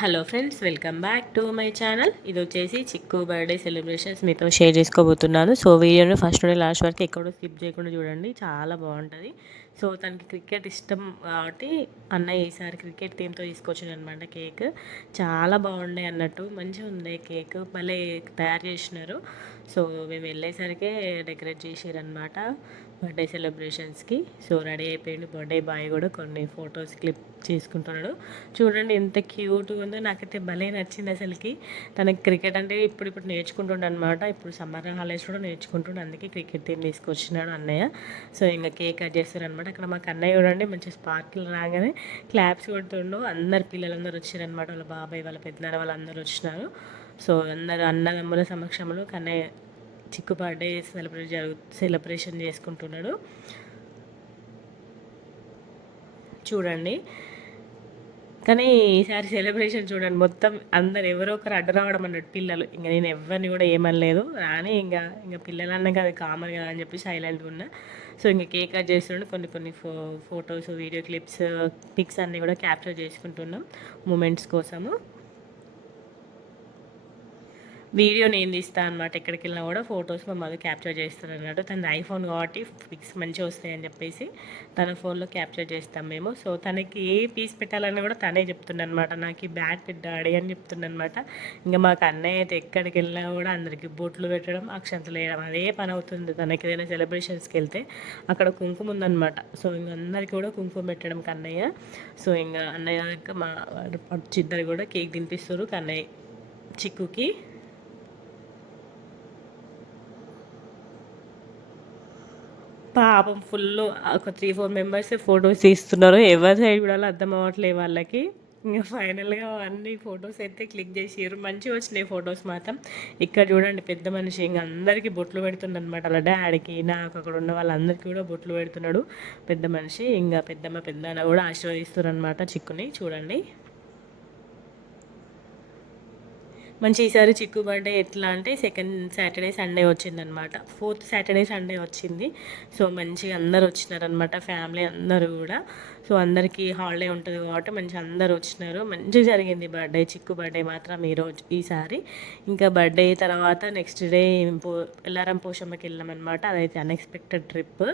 Hello friends, welcome back to my channel. ఇది వచ్చేసి చిక్కు బర్త్డే సెలబ్రేషన్స్ మీతో షేర్ చేసుకోబోతున్నాను. సో వీడియోని ఫస్ట్ నుండి లాస్ట్ వరకు ఎక్కడో స్కిప్ చేయకుండా చూడండి, చాలా బాగుంటుంది. సో తనకి క్రికెట్ ఇష్టం కాబట్టి అన్నయ్య ఈసారి క్రికెట్ థీమ్తో తీసుకొచ్చాను అనమాట. కేక్ చాలా బాగుండే అన్నట్టు, మంచిగా ఉంది కేక్, మళ్ళీ తయారు చేసినారు. సో మేము వెళ్ళేసరికి డెకరేట్ చేసారనమాట బర్త్డే సెలబ్రేషన్స్కి. సో రెడీ అయిపోయింది బర్త్డే బాయ్ కూడా, కొన్ని ఫొటోస్ క్లిప్ చేసుకుంటున్నాడు. చూడండి ఎంత క్యూట్గా ఉందో, నాకైతే భలే నచ్చింది అసలుకి. తనకి క్రికెట్ అంటే ఇప్పుడు నేర్చుకుంటుండ అనమాట. ఇప్పుడు సమ్మర్ హాలిడేస్ కూడా నేర్చుకుంటుండే, అందుకే క్రికెట్ టీం తీసుకొచ్చినాడు అన్నయ్య. సో ఇంకా కేక్ కట్ చేస్తారనమాట. అక్కడ మాకు అన్నయ్య చూడండి మంచి స్పార్కిల్ రాగానే క్లాప్స్ కొడుతుండు. అందరు పిల్లలందరూ వచ్చారనమాట, వాళ్ళ బాబాయ్ వాళ్ళ పెద్దనాన్న వాళ్ళందరూ వచ్చినారు. సో అందరు అన్నదమ్ముల సమక్షంలో కన్నయ్య చిక్కు బర్త్డే సెలబ్రేషన్ చేసుకుంటున్నాడు. చూడండి, కానీ ఈసారి సెలబ్రేషన్ చూడండి, మొత్తం అందరు ఎవరో ఒకరు అడ్డు రావడం అన్నట్టు పిల్లలు. ఇంకా నేను ఎవరిని కూడా ఏమనలేదు, కానీ ఇంకా పిల్లలు అన్నాక అది కామన్ కదా అని చెప్పి సైలెంట్గా ఉన్నా. సో ఇంకా కేక్ కట్ చేస్తుండే, కొన్ని ఫొటోస్, వీడియో క్లిప్స్, పిక్స్ అన్నీ కూడా క్యాప్చర్ చేసుకుంటున్నాం మూమెంట్స్ కోసము. వీడియో నేను తీస్తాను అనమాట, ఎక్కడికి వెళ్ళినా కూడా ఫొటోస్ మా మధు క్యాప్చర్ చేస్తారు అన్నట్టు. తనది ఐఫోన్ కాబట్టి పిక్స్ మంచిగా వస్తాయని చెప్పేసి తన ఫోన్లో క్యాప్చర్ చేస్తాం మేము. సో తనకి ఏ పీస్ పెట్టాలని కూడా తనే చెప్తుండనమాట, నాకు ఈ బ్యాట్ పెట్టాడి అని చెప్తుండనమాట. ఇంకా మాకు అన్నయ్య అయితే ఎక్కడికి వెళ్ళినా కూడా అందరికీ బొట్లు పెట్టడం, అక్షంతలు వేయడం అదే పని అవుతుంది. తనకి ఏదైనా సెలబ్రేషన్స్కి వెళ్తే అక్కడ కుంకుమ ఉందనమాట. సో ఇంక అందరికీ కూడా కుంకుమ పెట్టడం కన్నయ్య. సో ఇంకా అన్నయ్య మా ఇద్దరు కూడా కేక్ తినిపిస్తారు కన్నయ్య చిక్కుకి. పాపం ఫుల్ ఒక 3-4 మెంబర్స్ ఫొటోస్ తీస్తున్నారు, ఎవరి సైడ్ చూడాలో అర్థం అవ్వట్లేదు వాళ్ళకి. ఇంకా ఫైనల్గా అన్ని ఫొటోస్ అయితే క్లిక్ చేసారు, మంచిగా వచ్చినాయి ఫొటోస్ మాత్రం. ఇక్కడ చూడండి పెద్ద మనిషి ఇంకా అందరికీ బొట్లు పెడుతుండ అనమాట, అలా డాడీకి నాకు అక్కడ ఉన్న వాళ్ళందరికీ కూడా బొట్లు పెడుతున్నాడు పెద్ద మనిషి. ఇంకా పెద్దమ్మ పెద్దన్న కూడా ఆశీర్వదిస్తారు అనమాట చిక్కుని. చూడండి మంచి ఈసారి చిక్కు బర్త్డే ఎట్లా అంటే సెకండ్ సాటర్డే సండే వచ్చిందనమాట, ఫోర్త్ సాటర్డే సండే వచ్చింది. సో మంచిగా అందరు వచ్చినారనమాట, ఫ్యామిలీ అందరూ కూడా. సో అందరికీ హాలిడే ఉంటుంది కాబట్టి మంచిగా అందరు వచ్చినారు, మంచిగా జరిగింది బర్త్డే, చిక్కు బర్త్డే మాత్రం ఈసారి. ఇంకా బర్త్డే తర్వాత నెక్స్ట్ డే ఎల్లారం పోషమ్మకి వెళ్ళామన్నమాట. అదైతే అన్ఎక్స్పెక్టెడ్ ట్రిప్.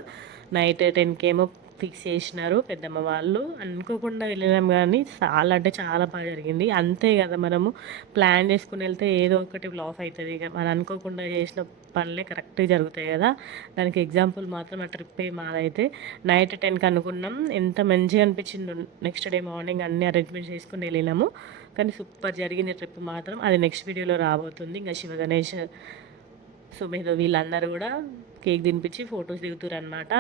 నైట్ 10కి ఏమో ఫిక్స్ చేసినారు పెద్దమ్మ వాళ్ళు, అనుకోకుండా వెళ్ళినాం. కానీ చాలా అంటే చాలా బాగా జరిగింది. అంతే కదా, మనము ప్లాన్ చేసుకుని వెళ్తే ఏదో ఒకటి బ్లాఫ్ అవుతుంది. ఇక మనం అనుకోకుండా చేసిన పనులే కరెక్ట్గా జరుగుతాయి కదా, దానికి ఎగ్జాంపుల్ మాత్రం ఆ ట్రిప్పే మాదైతే. నైట్ 10కి అనుకున్నాం, ఎంత మంచిగా అనిపించిందో. నెక్స్ట్ డే మార్నింగ్ అన్ని అరేంజ్మెంట్స్ చేసుకుని వెళ్ళినాము, కానీ సూపర్ జరిగింది ట్రిప్ మాత్రం. అది నెక్స్ట్ వీడియోలో రాబోతుంది. ఇంకా శివ గణేష్, సుమేధ్ వీళ్ళందరూ కూడా కేక్ తినిపించి ఫొటోస్ దిగుతారు అనమాట.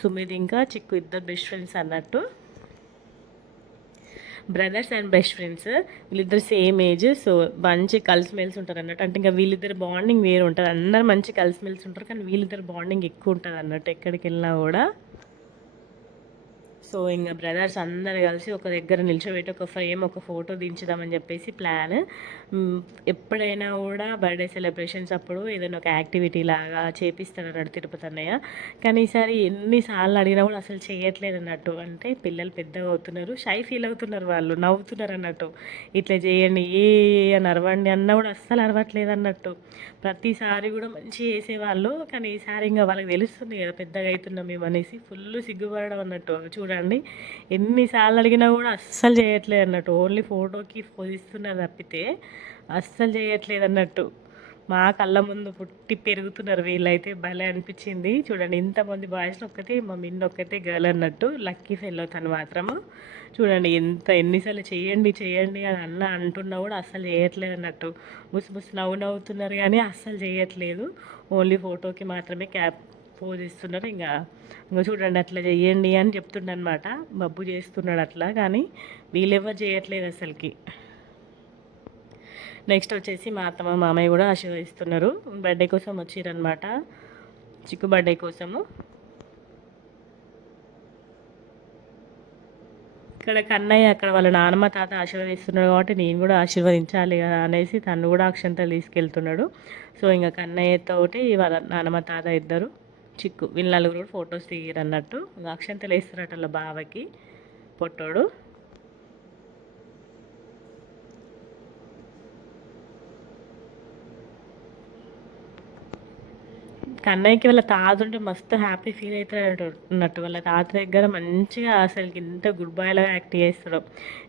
సుమేధ్ ఇంకా చిక్కు ఇద్దరు బెస్ట్ ఫ్రెండ్స్ అన్నట్టు, బ్రదర్స్ అండ్ బెస్ట్ ఫ్రెండ్స్. వీళ్ళిద్దరు సేమ్ ఏజ్. సో మంచి కలిసిమెలిసి ఉంటారు అన్నట్టు. అంటే ఇంకా వీళ్ళిద్దరు బాండింగ్ వేరు ఉంటుంది, అందరు మంచి కలిసిమెలిసి ఉంటారు, కానీ వీళ్ళిద్దరు బాండింగ్ ఎక్కువ ఉంటుంది అన్నట్టు ఎక్కడికి వెళ్ళినా కూడా. సో ఇంకా బ్రదర్స్ అందరు కలిసి ఒక దగ్గర నిల్చోబెట్టి ఒక ఫ్రేమ్, ఒక ఫోటో దించుదామని చెప్పేసి ప్లాన్. ఎప్పుడైనా కూడా బర్త్డే సెలబ్రేషన్స్ అప్పుడు ఏదైనా ఒక యాక్టివిటీ లాగా చేపిస్తాడు అన్నట్టు తిరుపతి అన్నయ్య. కానీ ఈసారి ఎన్నిసార్లు అడిగినా కూడా అసలు చేయట్లేదు అన్నట్టు. అంటే పిల్లలు పెద్దగా అవుతున్నారు, షై ఫీల్ అవుతున్నారు, వాళ్ళు నవ్వుతున్నారు అన్నట్టు. ఇట్లా చేయండి అని అరవండి అన్నా కూడా అస్సలు అరవట్లేదు అన్నట్టు. ప్రతిసారి కూడా మంచి చేసేవాళ్ళు, కానీ ఈసారి ఇంకా వాళ్ళకి తెలుస్తుంది కదా పెద్దగా అవుతున్నాం మేము అనేసి, ఫుల్ సిగ్గుపడడం అన్నట్టు. చూడండి ఎన్నిసార్లు అడిగినా కూడా అస్సలు చేయట్లేదు అన్నట్టు, ఓన్లీ ఫోటోకి పోజిస్తున్నారు తప్పితే అస్సలు చేయట్లేదు అన్నట్టు. మా కళ్ళ ముందు పుట్టి పెరుగుతున్నారు వీళ్ళైతే, భలే అనిపించింది. చూడండి ఇంతమంది బాయ్స్ని ఒక్కతే మా మిన్న ఒక్కతే గర్ల్ అన్నట్టు, లక్కీ ఫెల్లో తను మాత్రము. చూడండి ఎన్నిసార్లు చేయండి చేయండి అని అంటున్నా కూడా అస్సలు చేయట్లేదు అన్నట్టు. ముసి నవ్వుతున్నారు కానీ అస్సలు చేయట్లేదు, ఓన్లీ ఫోటోకి మాత్రమే పోజ్ ఇస్తున్నారు. ఇంకా చూడండి అట్లా చెయ్యండి అని చెప్తుండనమాట, బబ్బు చేస్తున్నాడు అట్లా, కానీ వీళ్ళెవరు చేయట్లేదు అసలుకి. నెక్స్ట్ వచ్చేసి మా అత్తమ్మ మామయ్య కూడా ఆశీర్వదిస్తున్నారు, బర్త్డే కోసం వచ్చిరనమాట, చిక్కు బర్త్డే కోసము. ఇక్కడ కన్నయ్య అక్కడ వాళ్ళ నాన్నమ్మ తాత ఆశీర్వదిస్తున్నాడు కాబట్టి నేను కూడా ఆశీర్వదించాలి కదా అనేసి తను కూడా అక్షంతలు తీసుకెళ్తున్నాడు. సో ఇంకా కన్నయ్యతోటి వాళ్ళ నాన్నమ్మ తాత ఇద్దరు చిక్కు వీళ్ళ నలుగురు కూడా ఫొటోస్ దిగారు అన్నట్టు. ఇంకా అక్షంతలు వేస్తున్నట్టు వాళ్ళ బావకి పొట్టోడు. కన్నయ్యకి వాళ్ళ తాత ఉంటే మస్తు హ్యాపీ ఫీల్ అవుతాడు అన్నట్టు. వాళ్ళ తాత దగ్గర మంచిగా అసలుకి ఇంత గుడ్ బాయ్‌లాగా యాక్ట్ చేస్తాడు.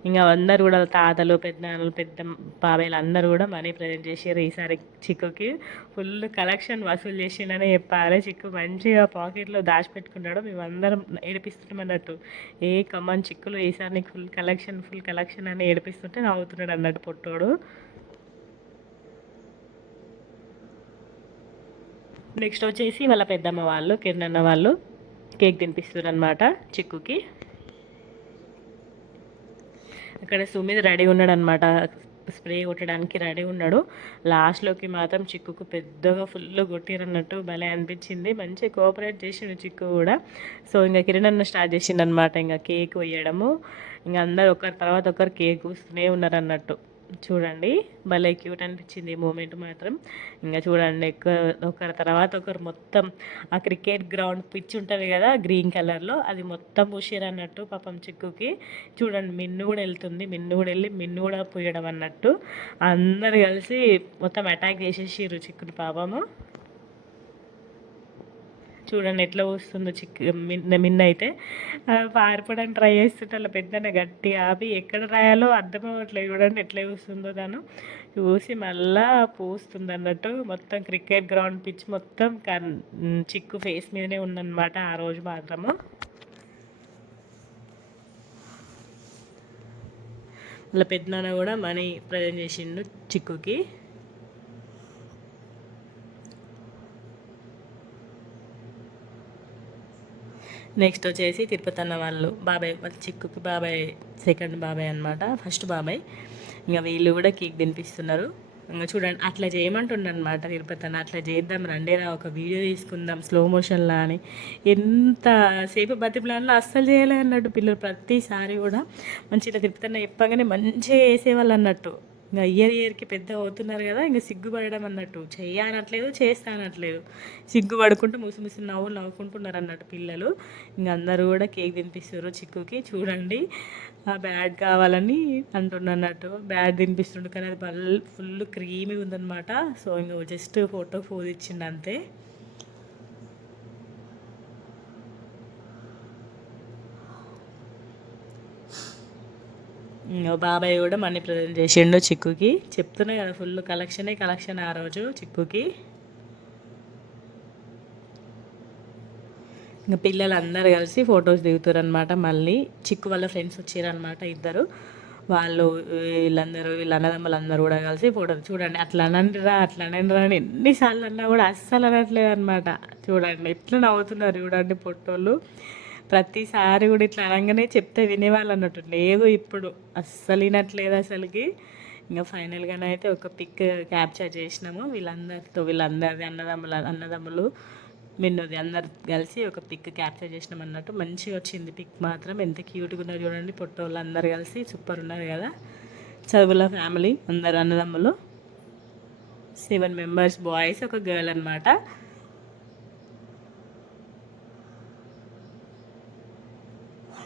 ఇంక అందరూ కూడా తాతలు, పెద్దనాన్నలు, పెద్ద బాబాయ్‌లు అందరూ కూడా మనీ ప్రజెంట్ చేసిర్రు. ఈసారి చిక్కుకి ఫుల్ కలెక్షన్ వసూలు చేసిండనే చెప్పాలి. చిక్కు మంచిగా పాకెట్‌లో దాచిపెట్టుకున్నాడు. మేమందరం ఏడిపిస్తున్నాం అన్నట్టు. ఏ కమాన్ చిక్కులు ఈసారి నీకు ఫుల్ కలెక్షన్ అని ఏడిపిస్తుంటే నవ్వుతున్నాడు అన్నట్టు పొట్టోడు. నెక్స్ట్ వచ్చేసి వాళ్ళ పెద్దమ్మ వాళ్ళు, కిరణన్న వాళ్ళు కేక్ తినిపిస్తారు అనమాట చిక్కుకి. అక్కడ సుమిత్ రెడీ ఉన్నాడు అనమాట, స్ప్రే కొట్టడానికి రెడీ ఉన్నాడు. లాస్ట్లోకి మాత్రం చిక్కుకు పెద్దగా ఫుల్ కొట్టిరన్నట్టు భలే అనిపించింది. మంచిగా కోఆపరేట్ చేసిండు చిక్కు కూడా. సో ఇంకా కిరణ్ అన్న స్టార్ట్ చేసిండు అనమాట ఇంకా కేక్ వేయడము. ఇంకా అందరు ఒకరి తర్వాత ఒకరు కేక్ కూస్తూనే ఉన్నారు అన్నట్టు. చూడండి భలే క్యూట్ అనిపించింది ఈ మూమెంట్ మాత్రం. ఇంకా చూడండి ఒకరి తర్వాత ఒకరు మొత్తం ఆ క్రికెట్ గ్రౌండ్ పిచ్ ఉంటుంది కదా గ్రీన్ కలర్లో, అది మొత్తం పూసారు అన్నట్టు పాపం చిక్కుకి. చూడండి మిన్ను కూడా వెళ్తుంది, మిన్ను కూడా వెళ్ళి మిన్ను కూడా పూయడం అన్నట్టు. అందరు కలిసి మొత్తం అటాక్ చేసేసిర్రు చిక్కుని పాపము. చూడండి ఎట్లా వస్తుందో మిన్న అయితే పారిపోవడానికి ట్రై చేస్తుంటే అలా పెద్దనే గట్టి ఆపి ఎక్కడ రాయాలో అర్థం అవ్వట్లేదు. చూడండి ఎట్లా చూస్తుందో తను చూసి మళ్ళా పూస్తుంది అన్నట్టు. మొత్తం క్రికెట్ గ్రౌండ్ పిచ్ మొత్తం చిక్కు ఫేస్ మీదనే ఉందన్నమాట ఆ రోజు మాత్రము. వాళ్ళ పెద్దనాన్న కూడా మనీ ప్రజెంట్ చేసిండు చిక్కుకి. నెక్స్ట్ వచ్చేసి తిరుపతి అన్న వాళ్ళు బాబాయ్, చిక్కుకి బాబాయ్ సెకండ్ బాబాయ్ అనమాట, ఫస్ట్ బాబాయ్. ఇంకా వీళ్ళు కూడా కేక్ తినిపిస్తున్నారు. ఇంకా చూడండి అట్లా చేయమంటుండ అనమాట తిరుపతి అన్న, అట్లా చేద్దాం రండిరా ఒక వీడియో తీసుకుందాం స్లో మోషన్లా అని. ఎంతసేపు బతిప్లాన్లో అస్సలు చేయలే అన్నట్టు పిల్లలు. ప్రతిసారి కూడా మంచిగా తిరుపతి అన్న చెప్పగానే మంచిగా వేసేవాళ్ళు అన్నట్టు. ఇంకా ఇయర్కి పెద్ద అవుతున్నారు కదా, ఇంకా సిగ్గుపడడం అన్నట్టు. అనట్లేదు, చేస్తా అనట్లేదు, సిగ్గుపడుకుంటూ ముసి నవ్వులు నవ్వుకుంటున్నారు అన్నట్టు పిల్లలు. ఇంకా అందరూ కూడా కేక్ తినిపిస్తారు చిక్కుకి. చూడండి ఆ బ్యాడ్ కావాలని అంటున్నట్టు బ్యాడ్ తినిపిస్తుండు, కానీ అది ఫుల్ క్రీమీ ఉందన్నమాట. సో ఇంకా జస్ట్ ఫోటో ఫోజ్ ఇచ్చిండు అంతే. బాబాయ్ కూడా మనీ ప్రజెంట్ చేసిండు చిక్కుకి. చెప్తున్నా కదా ఫుల్ కలెక్షన్ ఆ రోజు చిక్కుకి. ఇంకా పిల్లలు అందరు కలిసి ఫొటోస్ దిగుతారు అనమాట. మళ్ళీ చిక్కు వాళ్ళ ఫ్రెండ్స్ వచ్చారనమాట ఇద్దరు, వాళ్ళు వీళ్ళ అన్నదమ్ములు అందరూ కూడా కలిసి ఫోటోలు. చూడండి అట్లా అనండిరా అని ఎన్నిసార్లు అన్నా కూడా అస్సలు అనట్లేదు అనమాట. చూడండి ఎట్లా నవ్వుతున్నారు చూడండి పొట్టోళ్ళు. ప్రతిసారి కూడా ఇట్లా అనగానే చెప్తే వినేవాళ్ళు అన్నట్టు. లేదు ఇప్పుడు అస్సలు వినట్లేదు అసలుకి. ఇంకా ఫైనల్గానైతే ఒక పిక్ క్యాప్చర్ చేసినాము వీళ్ళందరిది అన్నదమ్ములు మిన్నుది అందరు కలిసి ఒక పిక్ క్యాప్చర్ చేసినాం అన్నట్టు. మంచిగా వచ్చింది పిక్ మాత్రం. ఎంత క్యూట్గా ఉన్నారు చూడండి పొట్టోళ్ళు అందరు కలిసి, సూపర్ ఉన్నారు కదా. చదువుల ఫ్యామిలీ అందరు అన్నదమ్ములు, 7 మెంబర్స్ బాయ్స్, ఒక గర్ల్ అనమాట.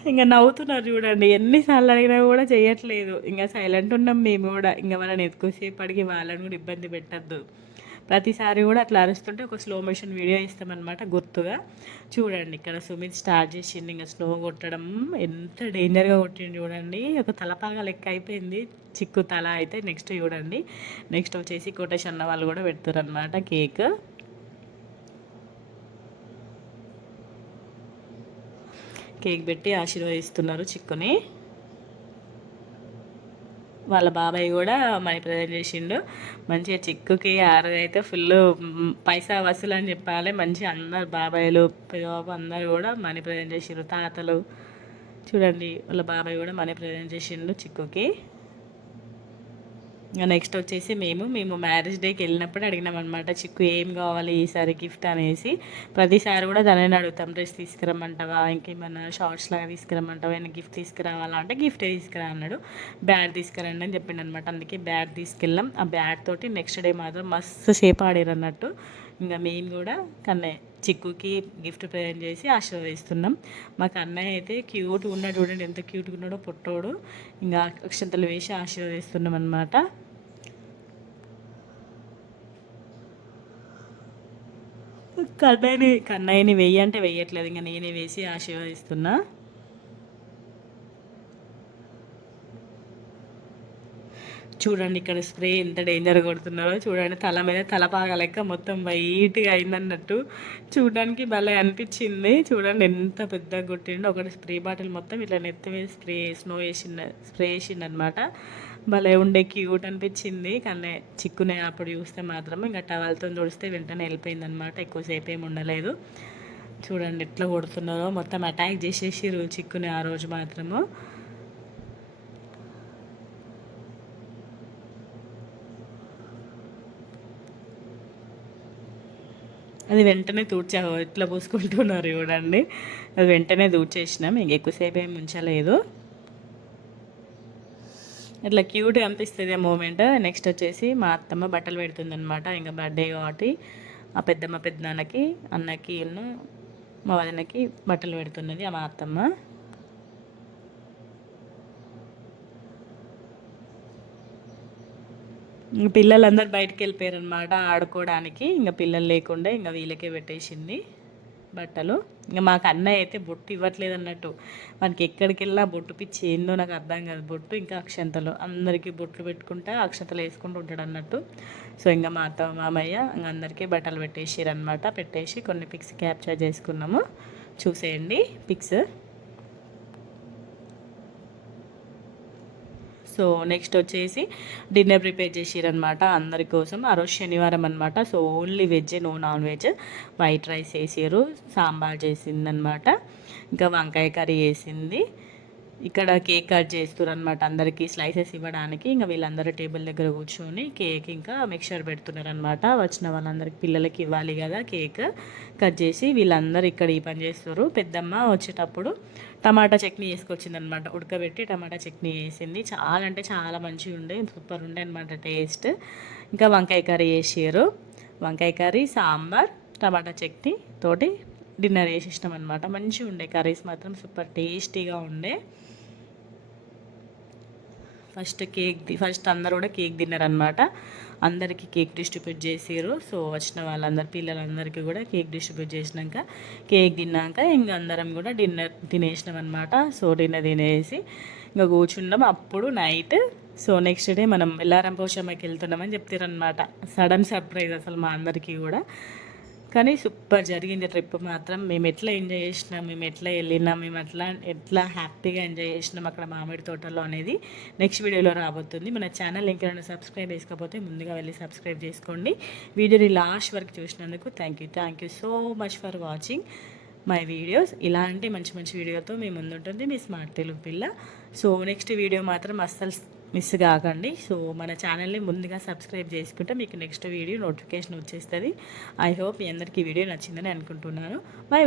ఇంకా నవ్వుతున్నారు చూడండి. ఎన్నిసార్లు అడిగినా కూడా చేయట్లేదు. ఇంకా సైలెంట్ ఉన్నాం మేము కూడా. ఇంకా వాళ్ళని ఎక్కువసేపటికి వాళ్ళని కూడా ఇబ్బంది పెట్టద్దు. ప్రతిసారి కూడా అట్లా అరుస్తుంటే ఒక స్లో మోషన్ వీడియో ఇస్తామన్నమాట గుర్తుగా. చూడండి ఇక్కడ సుమిత్ స్టార్ట్ చేసిండు ఇంకా స్లో కొట్టడం. ఎంత డేంజర్గా కొట్టిండు చూడండి. ఒక తలపాగా లెక్క అయిపోయింది చిక్కు తల అయితే. నెక్స్ట్ చూడండి, నెక్స్ట్ వచ్చేసి కోటేష్ అన్న వాళ్ళు కూడా పెడతారు అనమాట కేక్. కేక్ పెట్టి ఆశీర్వదిస్తున్నారు చిక్కుని. వాళ్ళ బాబాయ్ కూడా మనీ ప్రజెంట్ చేసిండు. మంచిగా చిక్కుకి అయితే ఫుల్ పైసా వసూలు అని చెప్పాలి. మంచిగా అందరు బాబాయ్లు పెద్దబాబు అందరు కూడా మనీ ప్రజెంట్ చేసిండ్రు. తాతలు చూడండి వాళ్ళ బాబాయ్ కూడా మనీ ప్రజెంట్ చేసిండు చిక్కుకి. నెక్స్ట్ వచ్చేసి మేము మ్యారేజ్ డేకి వెళ్ళినప్పుడు అడిగినాం అనమాట, చిక్కు ఏం కావాలి ఈసారి గిఫ్ట్ అనేసి. ప్రతిసారి కూడా దానిని అడుగుతాం, డ్రెస్ తీసుకురమ్మంటావా, ఇంకేమన్నా షార్ట్స్ లాగా తీసుకురమ్మంటావా, ఏమైనా గిఫ్ట్ తీసుకురావాలా అంటే గిఫ్టే తీసుకురా అన్నాడు. బ్యాట్ తీసుకురండి అని చెప్పిండు అనమాట. అందుకే బ్యాట్ తీసుకెళ్ళాం. ఆ బ్యాట్ తోటి నెక్స్ట్ డే మాత్రం మస్తు సేపు ఆడారు అన్నట్టు. ఇంకా మేము కూడా చిక్కుకి గిఫ్ట్ ప్రజెంట్ చేసి ఆశీర్వదిస్తున్నాం. మాకు అన్నయ్య అయితే క్యూట్గా ఉన్నాడు చూడండి, ఎంత క్యూట్గా ఉన్నాడో పొట్టోడు. ఇంకా అక్షంతలు వేసి ఆశీర్వదిస్తున్నాం అనమాట. కన్నయ్యని వెయ్యి అంటే వెయ్యట్లేదు, ఇంకా నేనే వేసి ఆశీర్వదిస్తున్నా. చూడండి ఇక్కడ స్ప్రే ఎంత డేంజర్ కొడుతున్నారో చూడండి, తల మీద తలపాగా లెక్క మొత్తం వైట్గా అయిందన్నట్టు చూడడానికి భలే అనిపించింది. చూడండి ఎంత పెద్దగా కొట్టిండో, ఒకటి స్ప్రే బాటిల్ మొత్తం ఇట్లా నెత్తి మీద స్ప్రే వేసిండనమాట. భలే ఉండే, క్యూట్ అనిపించింది. కానీ చిక్కునే అప్పుడు చూస్తే మాత్రం ఇంకా టవల్తో తుడిస్తే వెంటనే వెళ్ళిపోయిందనమాట, ఎక్కువసేపు ఏమి ఉండలేదు. చూడండి ఎట్లా కొడుతున్నారో, మొత్తం అటాక్ చేసేసిరు చిక్కునే ఆ రోజు మాత్రము. అది వెంటనే తూడ్చావు, ఇట్లా పూసుకుంటున్నారు చూడండి. అది వెంటనే తూడ్చేసినాం, ఇంక ఎక్కువసేపు ఏమి ఉంచలేదు. ఇట్లా క్యూట్గా అనిపిస్తుంది ఆ మూమెంట్. నెక్స్ట్ వచ్చేసి మా అత్తమ్మ బట్టలు పెడుతుందనమాట, ఇంకా బర్త్డే కాబట్టి ఆ పెద్దమ్మ పెద్దనాన్నకి అన్నకి మా వదినకి బట్టలు పెడుతున్నది మా అత్తమ్మ. ఇంక పిల్లలందరూ బయటకు వెళ్ళిపోయారు అనమాట ఆడుకోవడానికి, ఇంకా పిల్లలు లేకుండా ఇంకా వీళ్ళకే పెట్టేసింది బట్టలు. ఇంకా మాకు అన్నయ్య అయితే బొట్టు ఇవ్వట్లేదు అన్నట్టు, మనకి ఎక్కడికి వెళ్ళినా బొట్టు పిచ్చి ఏందో నాకు అర్థం కాదు. బొట్టు ఇంకా అక్షంతలు, అందరికీ బొట్లు పెట్టుకుంటా అక్షంతలు వేసుకుంటూ ఉంటాడు అన్నట్టు. సో ఇంకా మా అత్త మామయ్య ఇంకా అందరికీ బట్టలు పెట్టేసారు అనమాట. పెట్టేసి కొన్ని పిక్స్ క్యాప్చర్ చేసుకున్నాము, చూసేయండి పిక్స్. సో నెక్స్ట్ వచ్చేసి డిన్నర్ ప్రిపేర్ చేసిరనమాట అందరి కోసం. ఆ రోజు శనివారం అనమాట, so only veg, no non veg. White rice వేసారు, సాంబార్ చేసిందనమాట, ఇంకా వంకాయ కర్రీ వేసింది. ఇక్కడ కేక్ కట్ చేస్తారు అనమాట అందరికీ స్లైసెస్ ఇవ్వడానికి. ఇంకా వీళ్ళందరూ టేబుల్ దగ్గర కూర్చొని కేక్ ఇంకా మిక్చర్ పెడుతున్నారు అనమాట. వచ్చిన వాళ్ళందరికీ పిల్లలకి ఇవ్వాలి కదా కేక్ కట్ చేసి, వీళ్ళందరూ ఇక్కడ ఈ పని చేస్తారు. పెద్దమ్మ వచ్చేటప్పుడు టమాటా చట్నీ వేసుకొచ్చిందనమాట, ఉడకబెట్టి టమాటా చట్నీ వేసింది. చాలా అంటే చాలా మంచిగా ఉండే, సూపర్ ఉండే అనమాట టేస్ట్. ఇంకా వంకాయ కర్రీ వేసారు, వంకాయ కర్రీ, సాంబార్, టమాటా చట్నీ తోటి డిన్నర్ వేసేసినాం అనమాట. మంచిగా ఉండే కర్రీస్ మాత్రం, సూపర్ టేస్టీగా ఉండే. ఫస్ట్ అందరూ కూడా కేక్ తిన్నారనమాట. అందరికీ కేక్ డిస్ట్రిబ్యూట్ చేసారు. సో వచ్చిన వాళ్ళందరూ పిల్లలందరికీ కూడా కేక్ డిస్ట్రిబ్యూట్ చేసినాక, కేక్ తిన్నాక ఇంకా అందరం కూడా డిన్నర్ తినేసినాం అనమాట. సో డిన్నర్ తినేసి ఇంకా కూర్చున్నాం. అప్పుడు నైట్, సో నెక్స్ట్ డే మనం ఎల్లారం పోషమ్మకి వెళ్తున్నామని చెప్తారనమాట. సడన్ సర్ప్రైజ్ అసలు మా అందరికీ కూడా. కానీ సూపర్ జరిగింది ట్రిప్ మాత్రం. మేము ఎట్లా ఎంజాయ్ చేసినాం, మేము ఎట్లా వెళ్ళినాం, మేము ఎట్లా హ్యాపీగా ఎంజాయ్ చేసినాం అక్కడ మామిడి తోటలో అనేది నెక్స్ట్ వీడియోలో రాబోతుంది. మన ఛానల్ ఇంకేమైనా సబ్స్క్రైబ్ చేసుకోకపోతే ముందుగా వెళ్ళి సబ్స్క్రైబ్ చేసుకోండి. వీడియోని లాస్ట్ వరకు చూసినందుకు thank you so much for watching my videos. ఇలాంటి మంచి మంచి వీడియోతో మీ ముందుంటుంది మీ స్మార్ట్ తెలుగు పిల్ల. సో నెక్స్ట్ వీడియో మాత్రం అస్సలు మిస్ కాకండి. సో మన ఛానల్ని ముందుగా సబ్స్క్రైబ్ చేసుకుంటే మీకు నెక్స్ట్ వీడియో నోటిఫికేషన్ వచ్చేస్తుంది. ఐ హోప్ మీ అందరికీ వీడియో నచ్చిందని అనుకుంటున్నాను. బై.